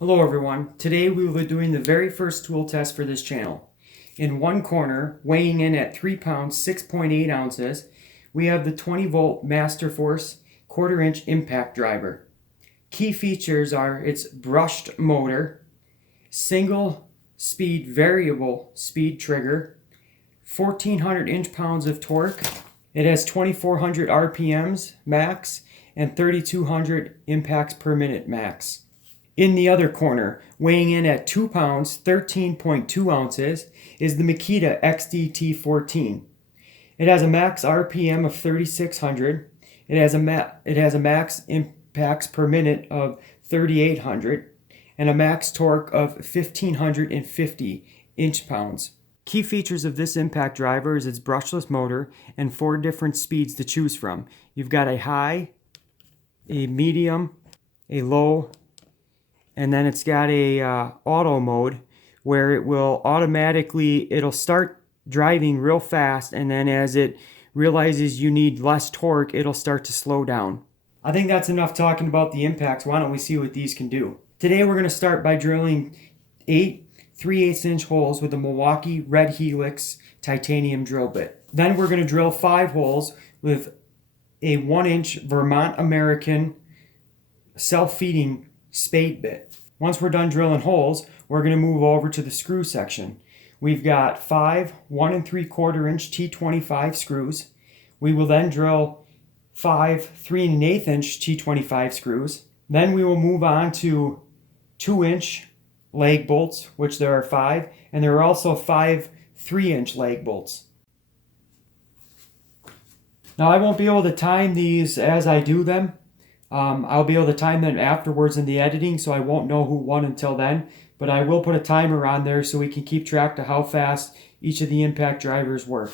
Hello everyone, today we will be doing the very first tool test for this channel. In one corner, weighing in at 3 pounds 6.8 ounces, we have the 20 volt Masterforce 1/4 inch impact driver. Key features are its brushed motor, single speed variable speed trigger, 1400 inch-pounds of torque. It has 2400 RPMs max and 3200 impacts per minute max. In the other corner, weighing in at 2 pounds 13.2 ounces, is the Makita XDT14. It has a max RPM of 3600. It has a max impacts per minute of 3800 and a max torque of 1550 inch-pounds. Key features of this impact driver is its brushless motor and 4 different speeds to choose from. You've got a high, a medium, a low, and then it's got a auto mode where it'll start driving real fast, and then as it realizes you need less torque, it'll start to slow down. I think that's enough talking about the impacts. Why don't we see what these can do? Today we're going to start by drilling 8 3/8 inch holes with a Milwaukee Red Helix titanium drill bit. Then we're going to drill 5 holes with a 1 inch Vermont American self-feeding spade bit. Once we're done drilling holes, we're going to move over to the screw section. We've got 5 1 3/4 inch T25 screws. We will then drill 5 3 1/8 inch T25 screws. Then we will move on to 2 inch lag bolts, which there are 5, and there are also 5 3 inch lag bolts. Now I won't be able to time these as I do them. I'll be able to time them afterwards in the editing, so I won't know who won until then, but I will put a timer on there so we can keep track of how fast each of the impact drivers work.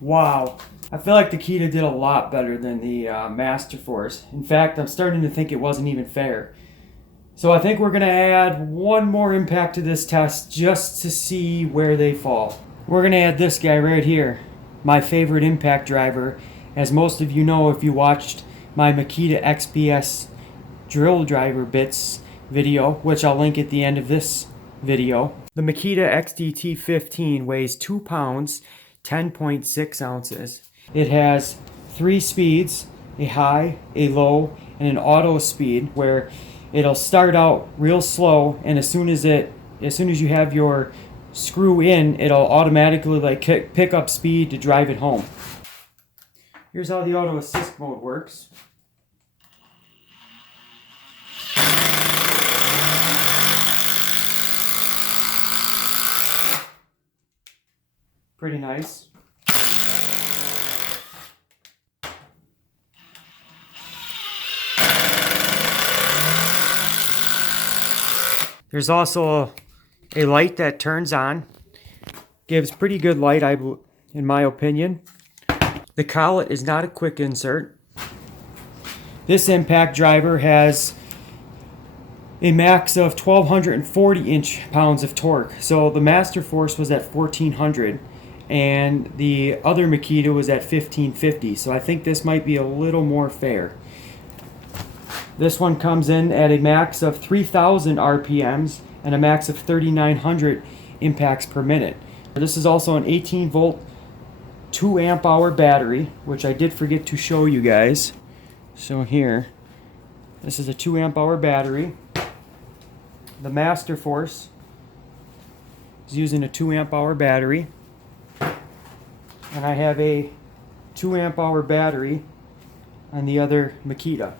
Wow, I feel like the Makita did a lot better than the Masterforce. In fact, I'm starting to think it wasn't even fair. So I think we're going to add one more impact to this test just to see where they fall. We're going to add this guy right here, my favorite impact driver. As most of you know if you watched my Makita XPS drill driver bits video, which I'll link at the end of this video. The Makita XDT15 weighs 2 pounds 10.6 ounces. It has 3 speeds, a high, a low, and an auto speed where it'll start out real slow, and as soon as you have your screw in, it'll automatically like pick up speed to drive it home. Here's how the auto assist mode works. Pretty nice. There's also a light that turns on. Gives pretty good light, in my opinion. The collet is not a quick insert. This impact driver has a max of 1,240 inch-pounds of torque. So the Masterforce was at 1,400 and the other Makita was at 1,550. So I think this might be a little more fair. This one comes in at a max of 3,000 RPMs and a max of 3,900 impacts per minute. This is also an 18 volt 2 amp hour battery, which I did forget to show you guys. So here, this is a 2 amp hour battery. The Masterforce is using a 2 amp hour battery. And I have a 2 amp hour battery on the other Makita.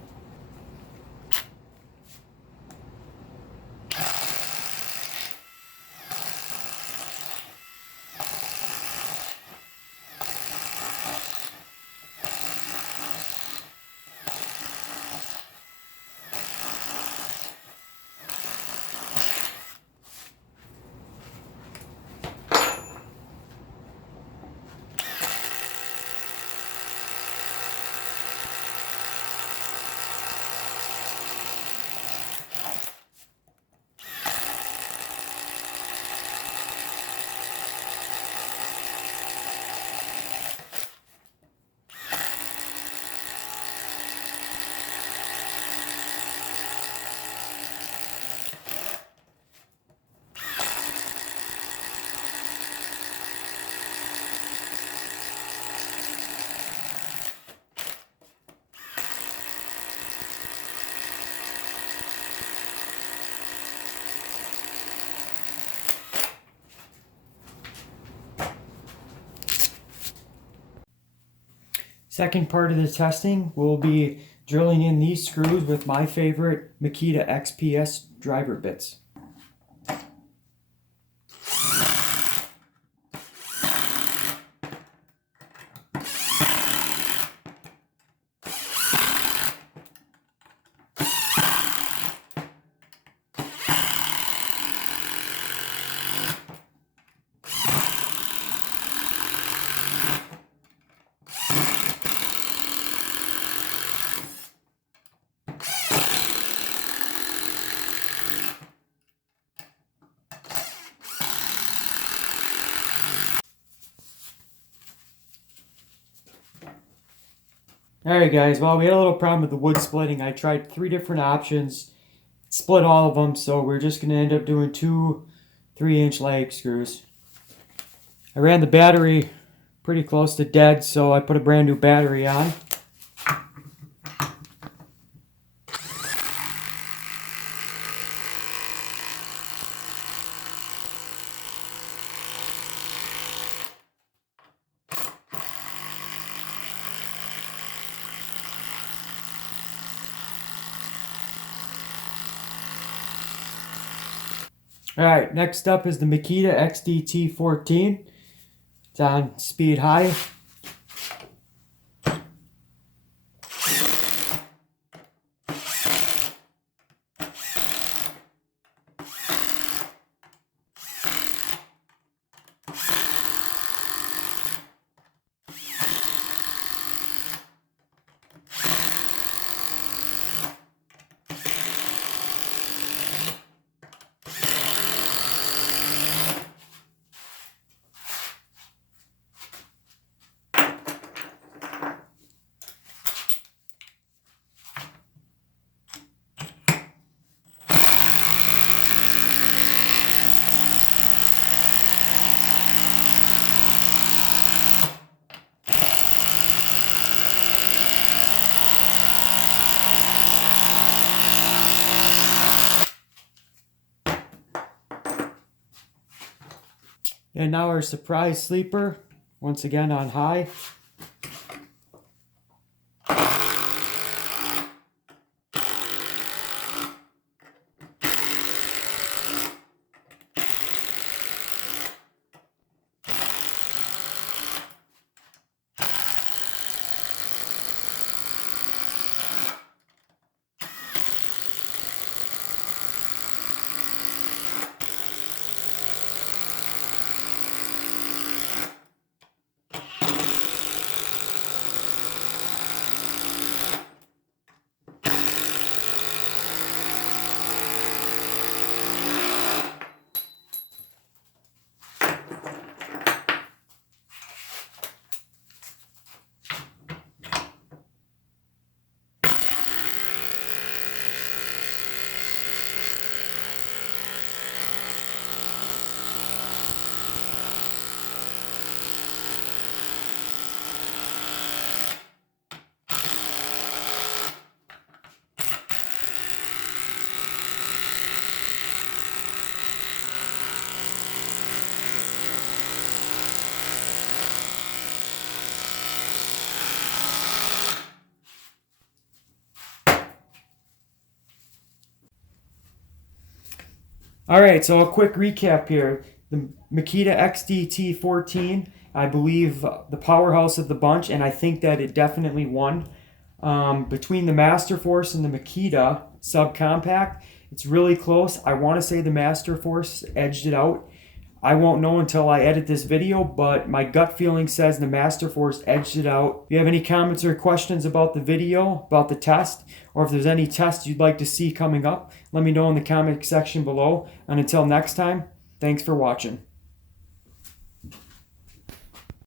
Second part of the testing, we'll be drilling in these screws with my favorite Makita XPS driver bits. Alright guys, well we had a little problem with the wood splitting. I tried 3 different options, split all of them, so we're just going to end up doing 2 3-inch lag screws. I ran the battery pretty close to dead, so I put a brand new battery on. Alright, next up is the Makita XDT14. It's on speed high. And now our surprise sleeper, once again on high. Alright, so a quick recap here. The Makita XDT14, I believe the powerhouse of the bunch, and I think that it definitely won. Between the Masterforce and the Makita subcompact, it's really close. I want to say the Masterforce edged it out. I won't know until I edit this video, but my gut feeling says the Masterforce edged it out. If you have any comments or questions about the video, about the test, or if there's any tests you'd like to see coming up, let me know in the comment section below. And until next time, thanks for watching.